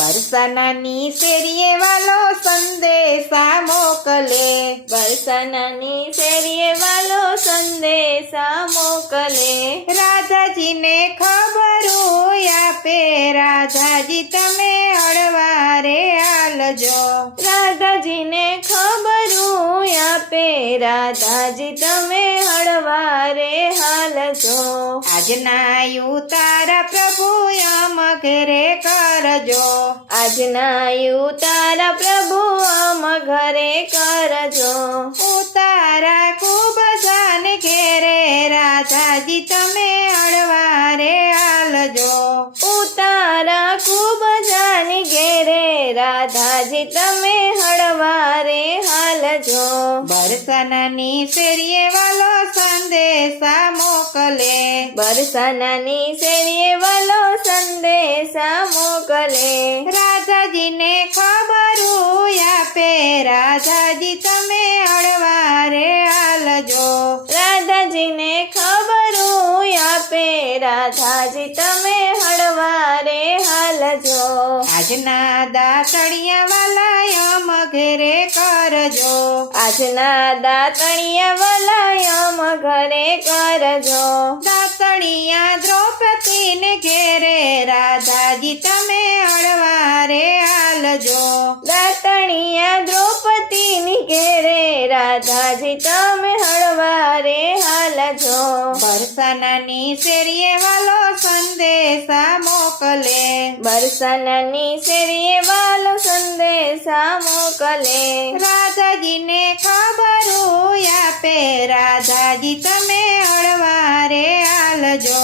બરસાનાની શેરીએ વાલો સંદેશા મોકલે, બરસાનાની શેરીએ વાલો સંદેશા મોકલે, રાધાજીને ખબરું આપે, રાધાજી તમે હળવારે હાલજો. રાધાજીને ખબરું આપે, રાધાજી તમે હળવારે હાલજો. આજના ઉતારા પ્રભુ અમ ઘરે કરજો, આજના ઉતારા પ્રભુ અમ ઘરે કરજો. ઉતારા ખૂબ જાન ઘેરે, રાધાજી તમે હળવારે હાલજો. ઉતારા ખૂબ જાની ઘેરે, રાધાજી તમે હળવારે હાલજો. બરસાનાની શેરીએ વાલો સંદેશા મોકલે, બરસાનાની શેરીએ વાલો સંદેશા મોકલે, રાધાજીને ખબરું આપે, રાધાજી તમે હળવારે હાલજો. રાધાજીને ખબરું આપે, રાધાજી તમે હળવારે હાલજો. આજના દાતણિયા વાલા અમ ઘરે કરજો, આજના દાતણિયા વલાયમ ઘરે કરજો. દાતણિયા દ્રૌપદીને ઘેરે, રાધાજી તમે હળવારે હાલજો. દાતણિયા દ્રૌપદીની ઘેરે, રાધાજી તમે હળવારે હાલજો. બરસાનાની શેરીએ વાલો સંદેશા મોકલે, બરસાનાની શેરીએ વાલો સંદેશા મોકલે, રાધાજીને ખબરું આપે, રાધાજી તમે હળવારે હાલજો.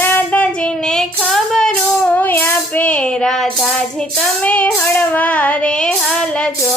રાધાજીને ખબરું આપે, રાધાજી તમે હળવારે હાલજો.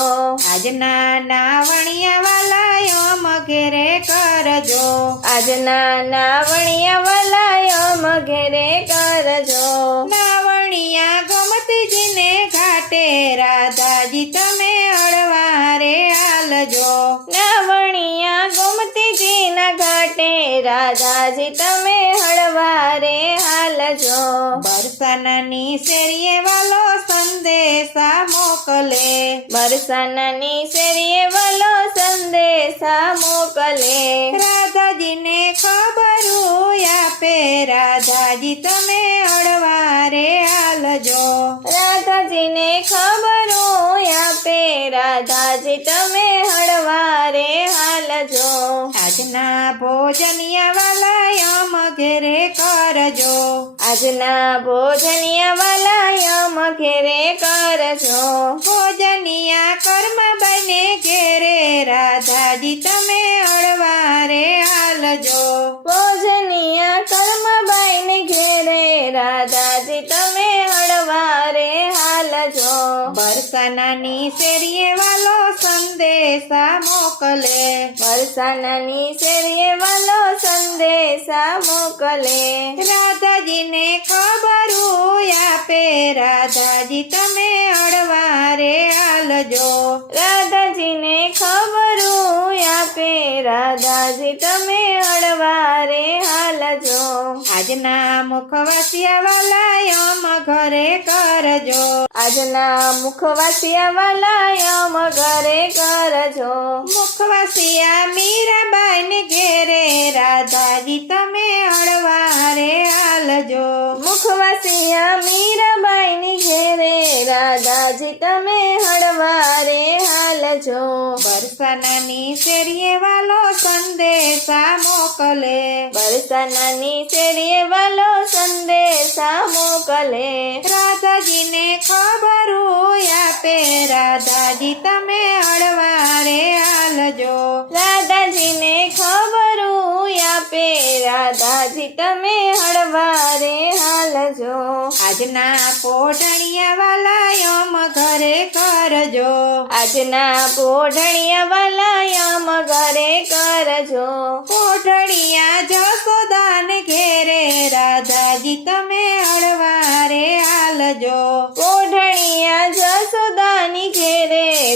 આજના નાવણિયા વાલા અમ ઘેરે કરજો, આજના નાવણિયા વલાયમ ઘેરે કરજો. નાવણિયા ગોમતીજીને ઘાટે, રાધાજી તમે હળવારે હાલજો. નાવણિયા ગોમતીજીના ઘાટે, રાધાજી તમે હળવારે હાલજો. બરસાનાની શેરીએ વાલો સંદેશા મોકલે, બરસાનાની શેરીએ વાલો સંદેશા મોકલે, રાધાજીને ખબરું આપે, રાધાજી તમે હળવારે હાલજો. રાધાજીને ખબરું આપે, રાધાજી તમે હળવારે હાલજો. આજના ભોજનિયા વાલા અમ ઘેરે કરજો, આજના ભોજનિયા વલાયમ ઘેરે કરજો. ભોજનિયા કર્મ બને ઘેરે, રાધાજી તમે હળવારે હાલજો. ભોજનિયા કર્મબાઈને ઘેરે, રાધાજી તમે હળવારે હાલજો. બરસાનાની શેરીએ વાલો સંદેશા મોકલે, બરસાનાની શેરીએ વાલો સંદેશા મોકલે, રાધાજીને ખબરું આપે, રાધાજી તમે હળવારે હાલજો. રાધાજીને ખબરું આપે, રાધાજી તમે હળવારે હાલજો. આજના મુખવાસિયા વાલા અમ ઘરે કરજો, આજના મુખવાસિયા વલાયમ ઘરે કરજો. મુખવાસિયા મીરાબાઈને ઘેરે, રાધાજી તમે હળવારે હાલજો. મુખવાસિયા મીરાબાઈની ઘેરે, રાધાજી તમે હળવારે હાલજો. બરસાનાની શેરીએ વાલો સંદેશા મોકલે, બરસાનાની શેરીએ વાલો સંદેશા મોકલે, રાધાજીને ખબરું આપે, રાધાજી તમે હળવારે હાલજો. રાધાજીને ખબરું આપે, રાધાજી તમે હળવારે હાલજો. આજના પોઢણિયા વાલા અમ ઘરે કરજો, આજના પોઢણિયા વલાયમ ઘરે કરજો. પોઢણિયા જશોદાને ઘેરે, રાધાજી તમે હળવારે હાલજો. પોઢણિયા જસોદાની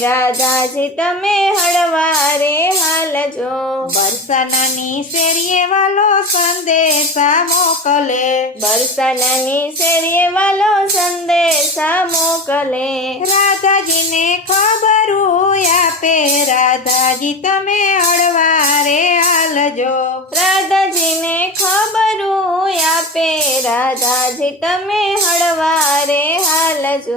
રાધાજી તમે હળવારે હાલજો. બરસાનાની શેરીએ વાલો સંદેશા મોકલે, બરસાનાની શેરીએ વાલો સંદેશા મોકલે. રાધાજીને ખબરું આપે, રાધાજી તમે હળવારે હાલજો. રાધાજીને ખબરું આપે, રાધાજી તમે હળવારે હાલજો.